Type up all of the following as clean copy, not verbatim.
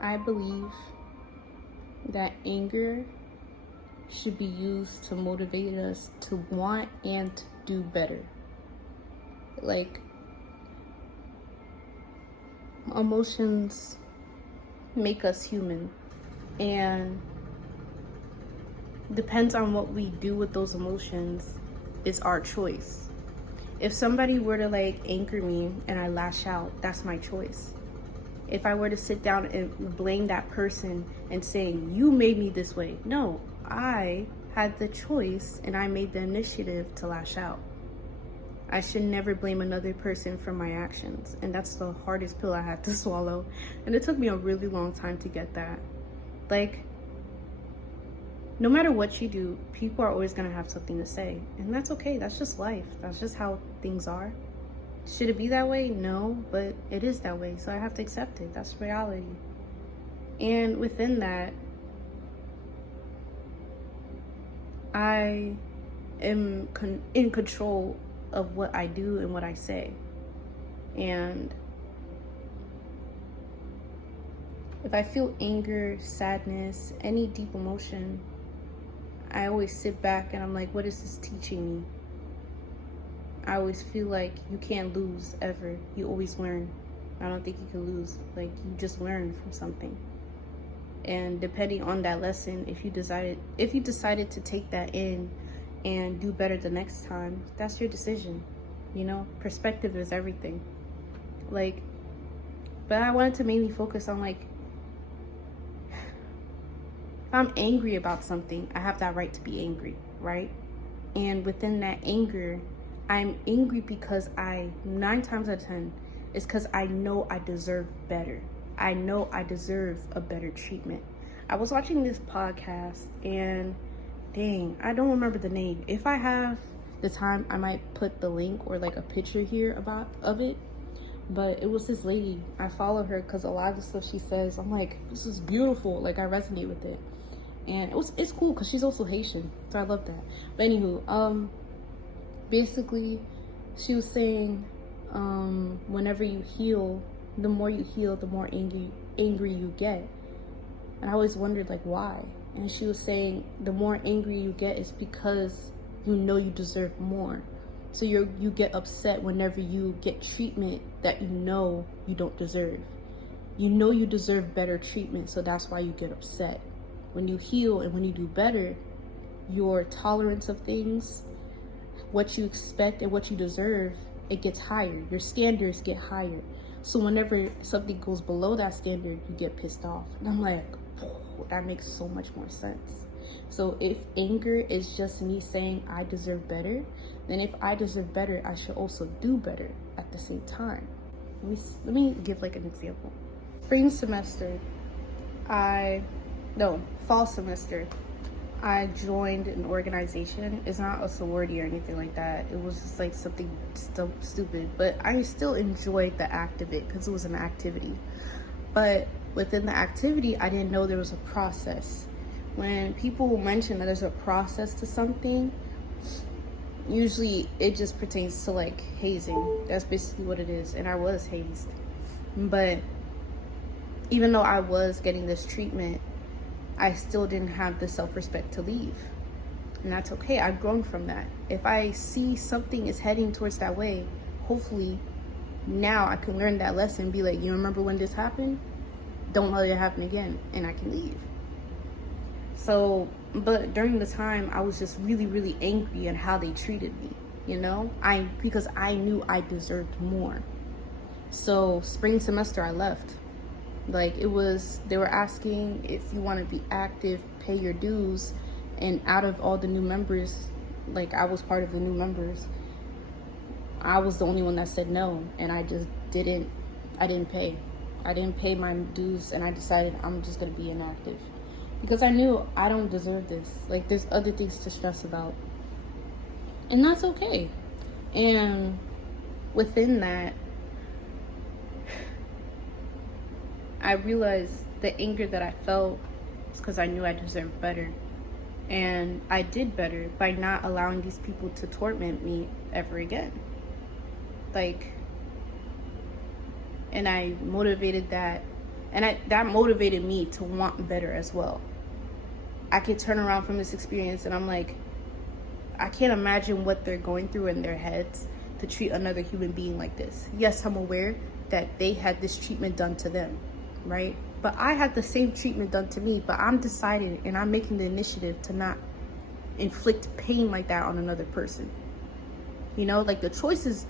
I believe that anger should be used to motivate us to want and to do better. Like, emotions make us human, and depends on what we do with those emotions is our choice. If somebody were to like anger me and I lash out, that's my choice. If I were to sit down and blame that person and say, you made me this way, no, I had the choice and I made the initiative to lash out. I should never blame another person for my actions. And that's the hardest pill I had to swallow. And it took me a really long time to get that. Like, no matter what you do, people are always gonna have something to say. And that's okay, that's just life. That's just how things are. Should it be that way? No, but it is that way. So I have to accept it. That's reality. And within that, I am in control of what I do and what I say. And if I feel anger, sadness, any deep emotion, I always sit back and I'm like, what is this teaching me? I always feel like you can't lose ever. You always learn. I don't think you can lose. Like, you just learn from something. And depending on that lesson, if you decided to take that in and do better the next time, that's your decision. You know, perspective is everything. Like, but I wanted to mainly focus on like, if I'm angry about something, I have that right to be angry, right? And within that anger, I'm angry because 9 times out of 10, it's because I know I deserve better. I know I deserve a better treatment. I was watching this podcast and dang, I don't remember the name. If I have the time, I might put the link or like a picture here of it. But it was this lady. I follow her because a lot of the stuff she says, I'm like, this is beautiful. Like, I resonate with it. And it's cool because she's also Haitian, so I love that. But anywho, basically, she was saying, whenever you heal, the more you heal, the more angry you get. And I always wondered, like, why? And she was saying, the more angry you get is because you know you deserve more. So you get upset whenever you get treatment that you know you don't deserve. You know you deserve better treatment, so that's why you get upset. When you heal and when you do better, your tolerance of things, what you expect and what you deserve, it gets higher. Your standards get higher. So whenever something goes below that standard, you get pissed off. And I'm like, oh, that makes so much more sense. So if anger is just me saying I deserve better, then if I deserve better, I should also do better at the same time. Let me give like an example. Spring semester, fall semester, I joined an organization. It's not a sorority or anything like that. It was just like something stupid, but I still enjoyed the act of it because it was an activity. But within the activity, I didn't know there was a process. When people mention that there's a process to something, usually it just pertains to like hazing. That's basically what it is. And I was hazed. But even though I was getting this treatment, I still didn't have the self-respect to leave. And that's okay. I've grown from that. If I see something is heading towards that way, hopefully now I can learn that lesson and be like, you remember when this happened? Don't let it happen again, and I can leave. So, but during the time, I was just really, really angry at how they treated me, you know? Because I knew I deserved more. So spring semester, I left. Like, they were asking if you want to be active, pay your dues. And out of all the new members, like, I was part of the new members, I was the only one that said no. And I didn't pay. I didn't pay my dues, and I decided I'm just going to be inactive. Because I knew I don't deserve this. Like, there's other things to stress about. And that's okay. And within that, I realized the anger that I felt is because I knew I deserved better. And I did better by not allowing these people to torment me ever again. Like, and I motivated that And that motivated me to want better as well. I could turn around from this experience and I'm like, I can't imagine what they're going through in their heads to treat another human being like this. Yes, I'm aware that they had this treatment done to them, right? But I had the same treatment done to me, but I'm deciding and I'm making the initiative to not inflict pain like that on another person. You know, like the choice is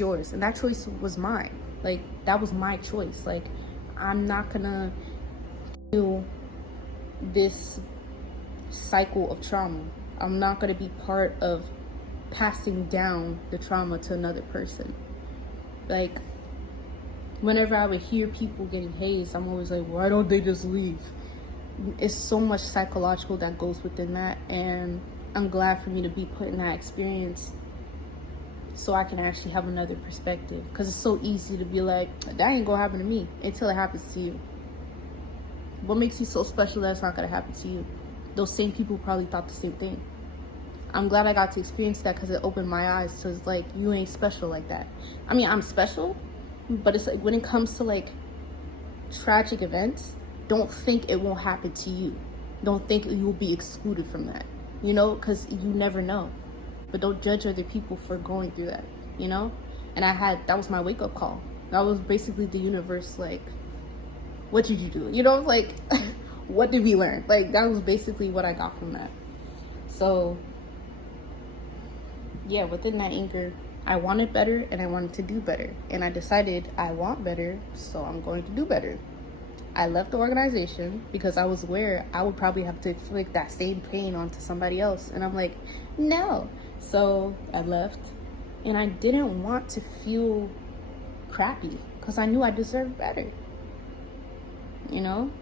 yours, and that choice was mine. Like, that was my choice. Like, I'm not gonna feel this cycle of trauma. I'm not gonna be part of passing down the trauma to another person. Like, whenever I would hear people getting hazed, I'm always like, why don't they just leave? It's so much psychological that goes within that, and I'm glad for me to be put in that experience so I can actually have another perspective. Because it's so easy to be like, that ain't gonna happen to me, until it happens to you. What makes you so special that it's not gonna happen to you? Those same people probably thought the same thing. I'm glad I got to experience that because it opened my eyes to, like, you ain't special like that. I mean, I'm special, but it's like, when it comes to like tragic events, don't think it won't happen to you. Don't think you'll be excluded from that, you know, because you never know. But don't judge other people for going through that, you know? And that was my wake-up call. That was basically the universe, like, what did you do? You know, like, what did we learn? Like, that was basically what I got from that. So, yeah, within that anger, I wanted better and I wanted to do better. And I decided I want better, so I'm going to do better. I left the organization because I was aware I would probably have to inflict that same pain onto somebody else. And I'm like, no. So I left, and I didn't want to feel crappy because I knew I deserved better, you know?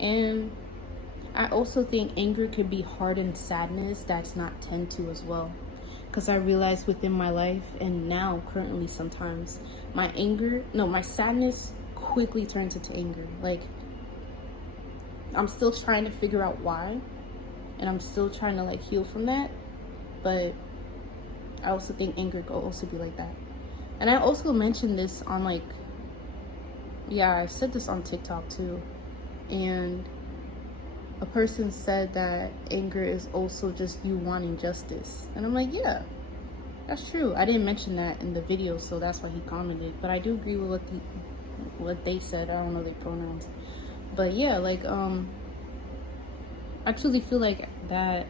And I also think anger could be hardened sadness that's not tend to as well. Because I realized within my life, and now currently sometimes, my sadness quickly turns into anger. Like, I'm still trying to figure out why, and I'm still trying to like heal from that. But I also think anger could also be like that. And I also mentioned this on I said this on TikTok too. And a person said that anger is also just you wanting justice. And I'm like, yeah, that's true. I didn't mention that in the video, so that's why he commented. But I do agree with what they said. I don't know their pronouns. But yeah, like, I truly feel like that.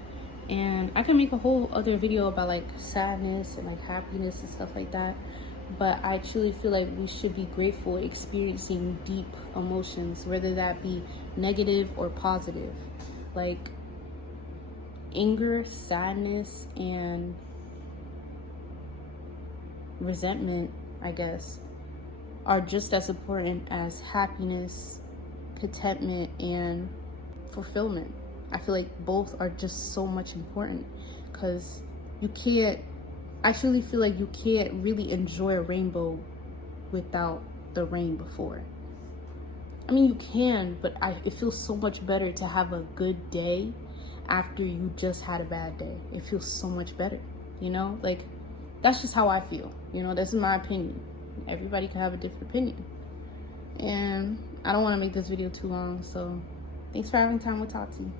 And I can make a whole other video about like sadness and like happiness and stuff like that. But I truly feel like we should be grateful experiencing deep emotions, whether that be negative or positive. Like, anger, sadness, and resentment, I guess, are just as important as happiness, contentment, and fulfillment. I feel like both are just so much important because I truly feel like you can't really enjoy a rainbow without the rain before. I mean, you can, but it feels so much better to have a good day after you just had a bad day. It feels so much better, you know? Like, that's just how I feel, you know? That's my opinion. Everybody can have a different opinion. And I don't want to make this video too long, so thanks for having time with Tati.